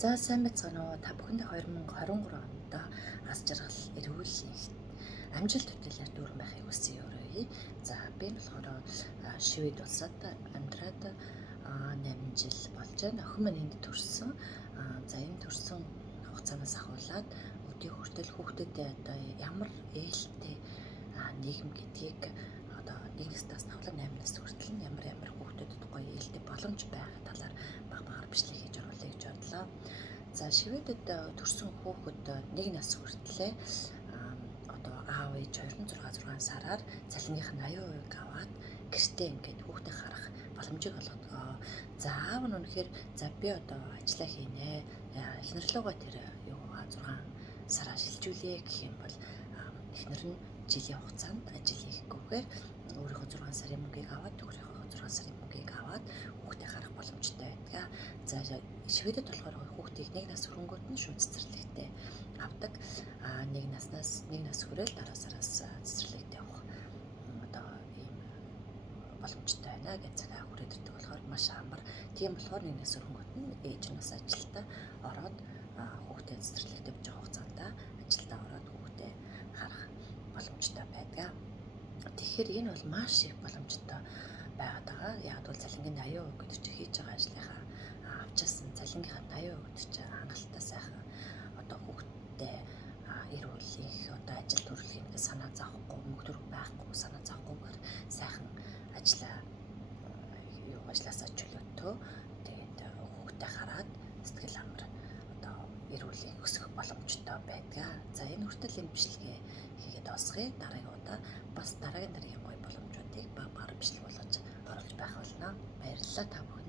За сайн байцгаана уу? Та бүхэндээ 2023 онд аз жаргал, эрүүл амжилт хөтөлбөр дүүрэн байхыг хүсье өрөөе. За би болохоор Швед улсад амьдраад 8 жил болж байна. Охин минь энд төрсөн. За энэ төрсөн хугацаанаас ахуулаад өдөө хүртэл хүүхдүүдэд одоо ямар ээлтэй нийгэм гэдгийг одоо 1 настай ахлаа 8 нас хүртэл ямар хүүхдүүдэд гоё ээлтэй боломж байх талаар багаар бичлэг хийж оруулъя гэж бодлоо. За Шведэд төрсэн хүүхэд 1 нас хүртлээр одоо аав ээж хоёр нь 6 сараар цалингийнх нь 80% аваад гэртээ ингээд хүүхдээ харах боломжийг олгодог. За аав нь үнэхээр за би одоо ажиллаа хийнэ. Эхнэрлэгөө тэр 6 сараа шилжүүлээ гэх юм бол эхнэр нь жилийн хугацаанд ажил хийхгүйгээр өөрийнхөө 6 сарын мөнгийг аваад төгрөгийнхөө 6 сарын мөнгийг аваад хүүхдээ харах боломжтой байдаг. За Шведэд болохоор хүүхдийг 1 нас хүрэнгүүт нь шууд цэцэрлэгтээ авдаг. 1 нас хүрээл дараа сараас цэцэрлэгт явах одоо ийм боломжтой байна гэж цагаа хүрээд ирдэг болохоор маш амар. Тийм болохоор 1 нас хүрэнгүүт нь ээж нь бас ажилдаа ороод хүүхдээ цэцэрлэгт явж байгаа хугацаанд ажилдаа ороод хүүхдээ харах боломжтой байдаг. Тэгэхээр энэ бол маш их боломжтой байгаад байгаа. Яг бол цалингийн 80% гэдэг чинь хийж байгаа ажлынхаа авчаасан цалингийнхаа 80% гэдэг чинь хангалттай сайхан одоо хүүхдтэй эрүүлэх одоо ажил төрөлхийн санаа зовхгүй мөнгө төрөг байхгүй санаа зовхгүйгээр сайхан ажилласаа чөлөөтөө тэгээд хүүхдээ хараад сэтгэл амар одоо эрүүлэх өсөх боломжтой байдаг. За энэ хүртэл энэ бичлэгээ хийгээд дуусгая. Дараагийн удаа бас дараагийн гоё боломжуудыг багаар бичлэг болгож оруулж байх болно. Баярлалаа та бүхэн.